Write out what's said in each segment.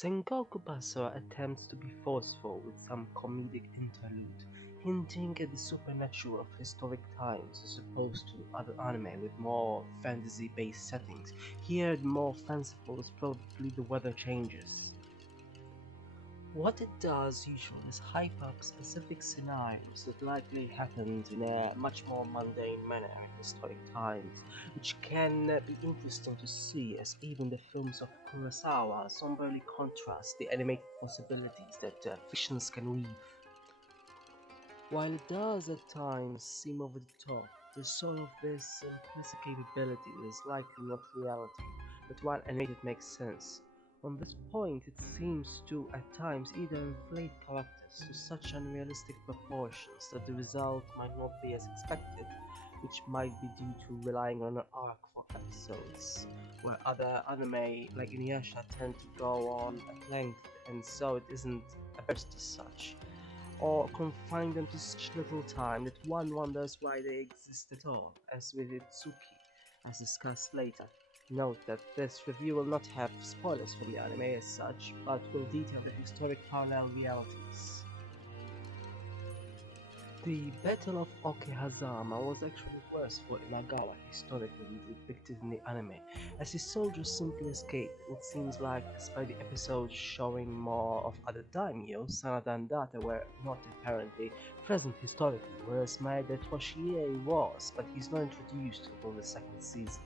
Sengoku Basara attempts to be forceful with some comedic interlude, hinting at the supernatural of historic times as opposed to other anime with more fantasy-based settings. Here the more fanciful is probably the weather changes. What it does usually is hype up specific scenarios that likely happened in a much more mundane manner in historic times, which can be interesting to see as even the films of Kurosawa somberly contrast the animated possibilities that fictions can weave. While it does at times seem over the top, the soul of this implicit capability is likely not reality, but while animated makes sense. On this point, it seems to at times either inflate characters to such unrealistic proportions that the result might not be as expected, which might be due to relying on an arc for episodes, where other anime like Inuyasha tend to go on at length, and so it isn't a burst as such or confine them to such little time that one wonders why they exist at all, as with Itsuki, as discussed later. Note that this review will not have spoilers from the anime as such, but will detail the historic parallel realities. The Battle of Okehazama was actually worse for Inagawa historically depicted in the anime, as his soldiers simply escaped. It seems like, despite the episodes showing more of other daimyo, Sanada and Data were not apparently present historically, whereas Maeda Toshiie was, but he's not introduced until the second season.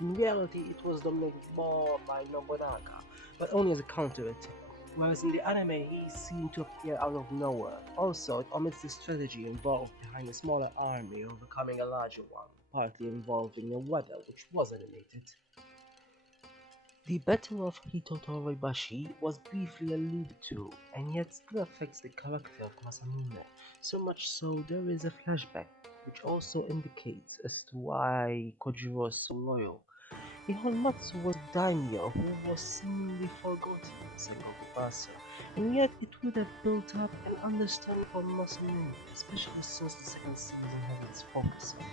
In reality, it was dominated more by Nobunaga, but only as a counterattack, whereas in the anime he seemed to appear out of nowhere. Also, it omits the strategy involved behind a smaller army overcoming a larger one, partly involving the weather, which was animated. The Battle of Hitotoribashi was briefly alluded to, and yet still affects the character of Masamune, so much so there is a flashback, which also indicates as to why Kojiro is so loyal. Ihonmatsu was a daimyo who was seemingly forgotten in Sengoku Basara, and yet it would have built up an understanding for Masamune, especially since the second season had its focus on.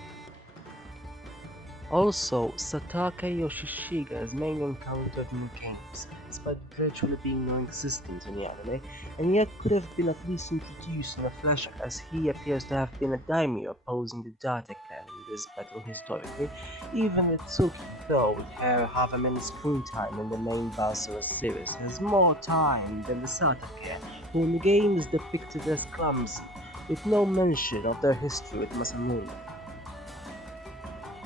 Also, Satake Yoshishiga is mainly encountered in the games, despite virtually being non-existent in the anime, and yet could have been at least introduced in a flashback as he appears to have been a daimyo opposing the Date clan in this battle historically, even Itsuki, though with her half a minute screen time in the main Basara series, has more time than the Satake, who in the game is depicted as clumsy, with no mention of their history with Masamune.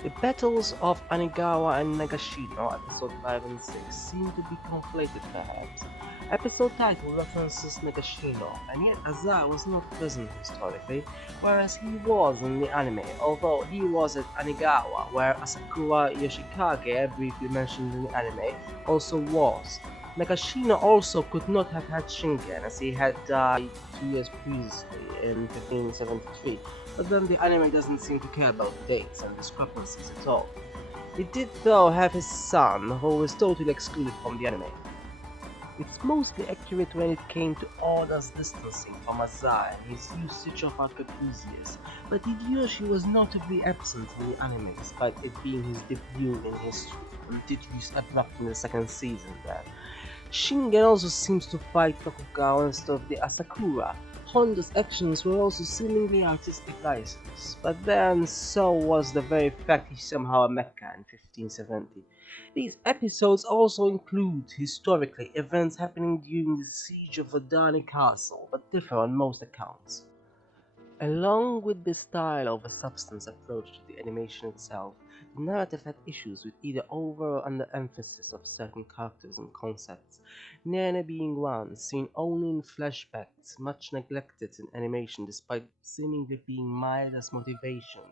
The battles of Anigawa and Nagashino, episode 5 and 6, seem to be conflated perhaps. Episode title references Nagashino, and yet Azar was not present historically, whereas he was in the anime, although he was at Anigawa, where Asakura Yoshikage, briefly mentioned in the anime, also was. Nagashino also could not have had Shingen, as he had died 2 years previously in 1573, but then the anime doesn't seem to care about dates and discrepancies at all. It did though have his son, who was totally excluded from the anime. It's mostly accurate when it came to Oda's distancing from Azai and his usage of arquebusiers, but Hideyoshi was notably absent in the anime despite it being his debut in history, introduced abruptly in the second season there. Shingen also seems to fight Tokugawa instead of the Asakura. Honda's actions were also seemingly artistic license, but then so was the very fact he's somehow a mecha in 1570. These episodes also include, historically, events happening during the siege of Adani Castle, but differ on most accounts. Along with the style over substance approach to the animation itself, the narrative had issues with either over or underemphasis of certain characters and concepts, Nana being one, seen only in flashbacks, much neglected in animation despite seemingly being mild as motivation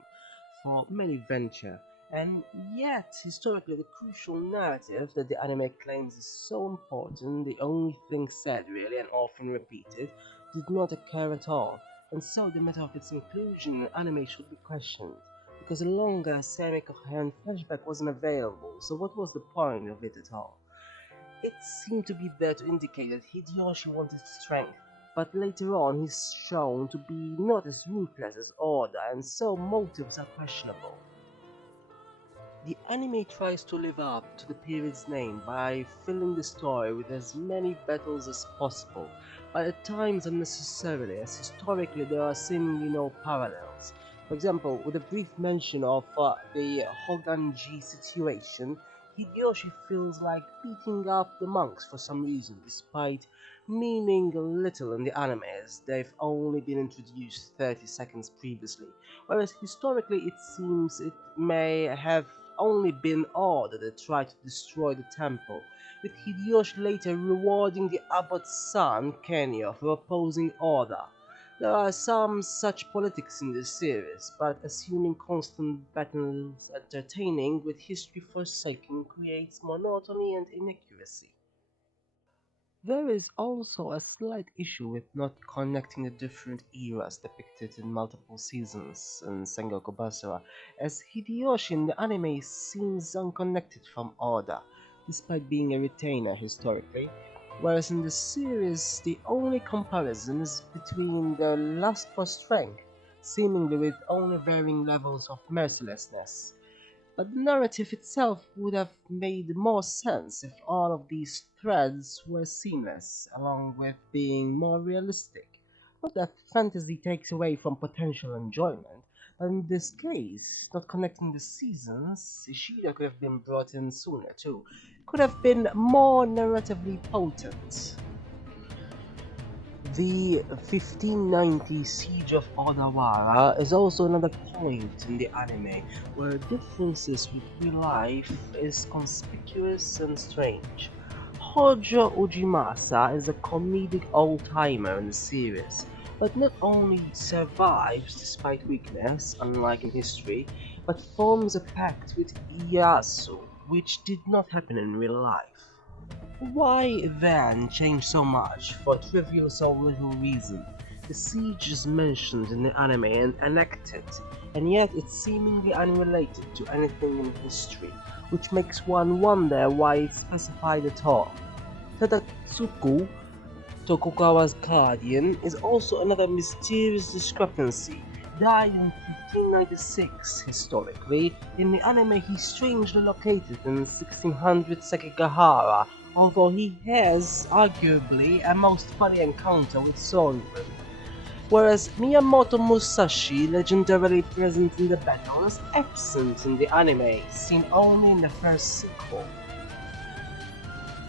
for many venture, and yet historically the crucial narrative that the anime claims is so important, the only thing said really and often repeated, did not occur at all, and so the matter of its inclusion in anime should be questioned, because a longer, semi-coherent flashback wasn't available, so what was the point of it at all? It seemed to be there to indicate that Hideyoshi wanted strength, but later on he's shown to be not as ruthless as Oda, and so motives are questionable. The anime tries to live up to the period's name by filling the story with as many battles as possible, but at times unnecessarily, as historically there are seemingly no parallels. For example, with a brief mention of the Hoganji situation, Hideyoshi feels like beating up the monks for some reason, despite meaning little in the anime, as they've only been introduced 30 seconds previously, whereas historically it seems it may have only been ordered that tried to destroy the temple, with Hideyoshi later rewarding the abbot's son, Kenyo, for opposing Oda. There are some such politics in this series, but assuming constant battles entertaining with history forsaking creates monotony and inaccuracy. There is also a slight issue with not connecting the different eras depicted in multiple seasons in Sengoku Basara, as Hideyoshi in the anime seems unconnected from Oda, despite being a retainer historically, whereas in the series the only comparison is between their lust for strength, seemingly with only varying levels of mercilessness. But the narrative itself would have made more sense if all of these threads were seamless, along with being more realistic. Not that fantasy takes away from potential enjoyment, but in this case, not connecting the seasons, Ishida could have been brought in sooner too. Could have been more narratively potent. The 1590 Siege of Odawara is also another point in the anime where differences with real life is conspicuous and strange. Hojo Ujimasa is a comedic old-timer in the series, but not only survives despite weakness, unlike in history, but forms a pact with Ieyasu, which did not happen in real life. Why then change so much for trivial so little reason? The siege is mentioned in the anime and enacted, and yet it's seemingly unrelated to anything in history, which makes one wonder why it's specified at all. Tadatsuku, Tokugawa's guardian, is also another mysterious discrepancy. Died in 1596 historically, in the anime he's strangely located in 1600 Sekigahara, although he has arguably a most funny encounter with Soren, whereas Miyamoto Musashi, legendarily present in the battle, is absent in the anime, seen only in the first sequel.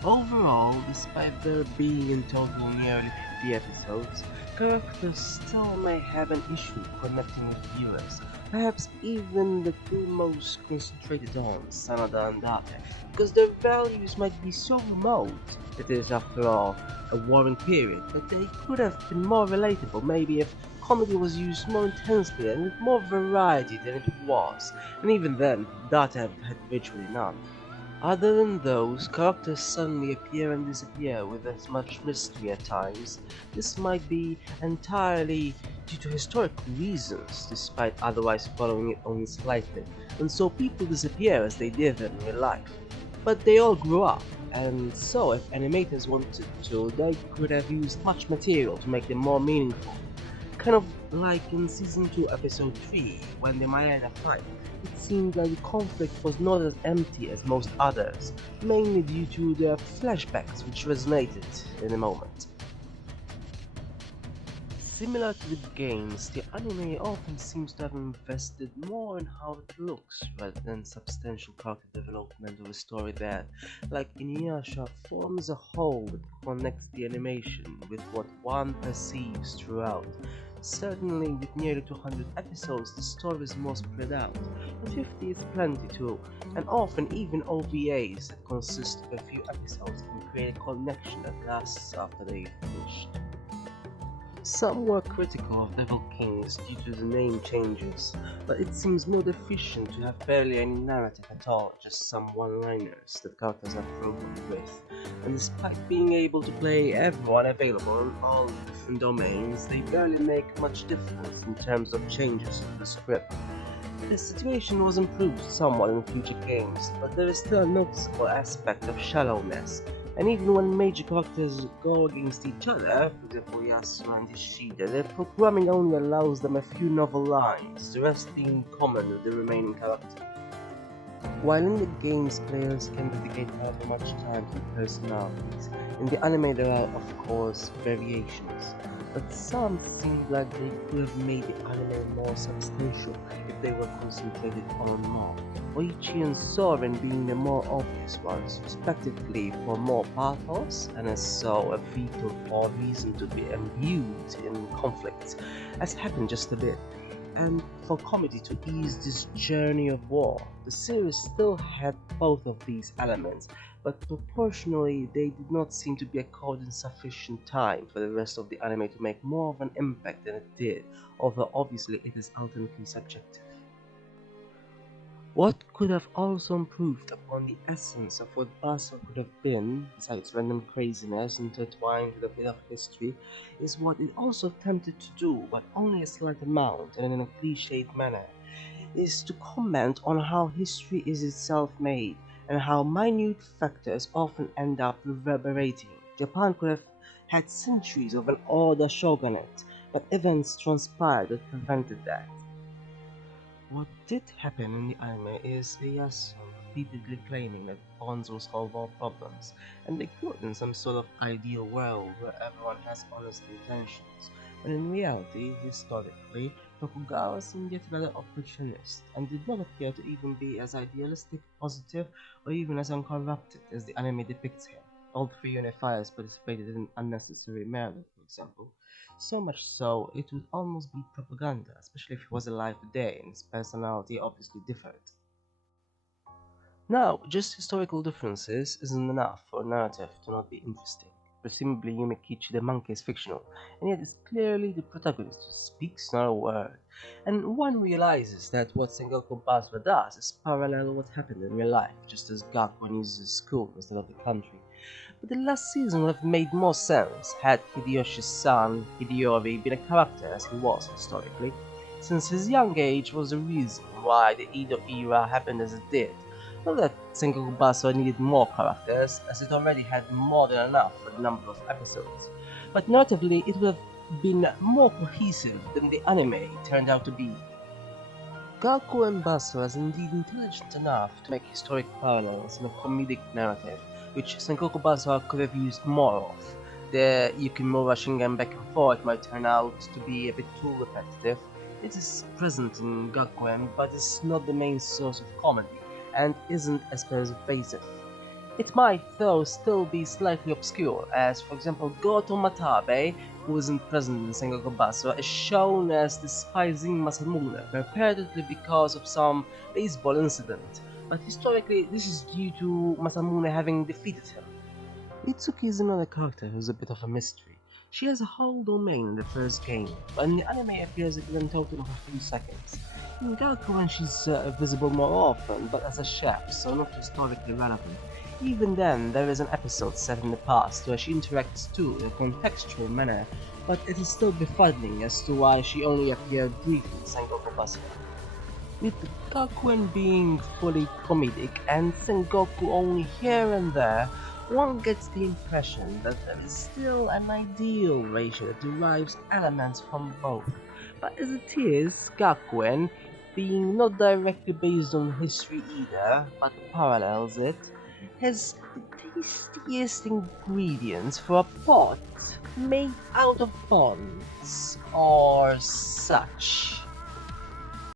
Overall, despite there being in total nearly 50 episodes, characters still may have an issue connecting with viewers, perhaps even the two most concentrated on, Sanada and Date, because their values might be so remote. It is, after all, a warring period, but they could have been more relatable maybe if comedy was used more intensely and with more variety than it was, and even then, Date had virtually none. Other than those, characters suddenly appear and disappear with as much mystery at times. This might be entirely due to historical reasons, despite otherwise following it only slightly, and so people disappear as they did in real life. But they all grew up, and so if animators wanted to, they could have used much material to make them more meaningful. Kind of like in season 2, episode 3, when the Maeda fight. It seemed like the conflict was not as empty as most others, mainly due to the flashbacks which resonated in the moment. Similar to the games, the anime often seems to have invested more in how it looks rather than substantial character development of a story that, like Inuyasha, forms a whole that connects the animation with what one perceives throughout. Certainly, with nearly 200 episodes, the story is more spread out, but 50 is plenty too, and often even OVAs that consist of a few episodes can create a connection that lasts after they've finished. Some were critical of Devil Kings due to the name changes, but it seems more deficient to have barely any narrative at all, just some one-liners that characters have problems with. And despite being able to play everyone available in all different domains, they barely make much difference in terms of changes to the script. The situation was improved somewhat in future games, but there is still a noticeable aspect of shallowness, and even when major characters go against each other, for example Yasuo and Ishida, their programming only allows them a few novel lines, the rest being common with the remaining characters. While in the games players can dedicate however much time to the personalities, in the anime there are of course variations, but some seemed like they could have made the anime more substantial if they were concentrated on more. Oichi and Soren being the more obvious ones, respectively for more pathos and as so a vital or reason to be imbued in conflicts, as happened just a bit and for comedy to ease this journey of war. The series still had both of these elements, but proportionally they did not seem to be accorded sufficient time for the rest of the anime to make more of an impact than it did, although obviously it is ultimately subjective. What could have also improved upon the essence of what Basel could have been, besides random craziness intertwined with a bit of history, is what it also attempted to do, but only a slight amount and in a cliched manner, is to comment on how history is itself made and how minute factors often end up reverberating. Japan could have had centuries of an order shogunate, but events transpired that prevented that. What did happen in the anime is Ieyasu repeatedly claiming that bonds will solve all problems, and they could in some sort of ideal world where everyone has honest intentions, when in reality, historically, Tokugawa seemed yet rather opportunist, and did not appear to even be as idealistic, positive, or even as uncorrupted as the anime depicts him. All three unifiers participated in unnecessary murder, for example, so much so, it would almost be propaganda, especially if he was alive today and his personality obviously differed. Now, just historical differences isn't enough for a narrative to not be interesting. Presumably, Yumekichi the monkey is fictional, and yet is clearly the protagonist who speaks not a word. And one realizes that what Sengoku Basara does is parallel what happened in real life, just as Gakuen uses school instead of the country. But the last season would have made more sense had Hideyoshi's son, Hideyori, been a character as he was historically, since his young age was the reason why the Edo era happened as it did. Not that Sengoku Basara needed more characters, as it already had more than enough for the number of episodes, but narratively it would have been more cohesive than the anime turned out to be. Gakuen Basara is indeed intelligent enough to make historic parallels in a comedic narrative, which Sengoku Basara could have used more of. The Yukimura Shingen back and forth might turn out to be a bit too repetitive. It is present in Gakuen, but is not the main source of comedy, and isn't as pervasive. It might, though, still be slightly obscure, as for example Goto Matabe, who isn't present in Sengoku Basara, is shown as despising Masamune, reportedly because of some baseball incident, but historically this is due to Masamune having defeated him. Itsuki is another character who's a bit of a mystery. She has a whole domain in the first game, but in the anime appears a grand total of a few seconds. In Gakuen she's visible more often, but as a chef, so not historically relevant. Even then, there is an episode set in the past where she interacts too in a contextual manner, but it is still befuddling as to why she only appeared briefly in Sengoku Basara. With Gakuen being fully comedic and Sengoku only here and there, one gets the impression that there is still an ideal ratio that derives elements from both. But as it is, Gakuen, being not directly based on history either, but parallels it, has the tastiest ingredients for a pot made out of bonds or such.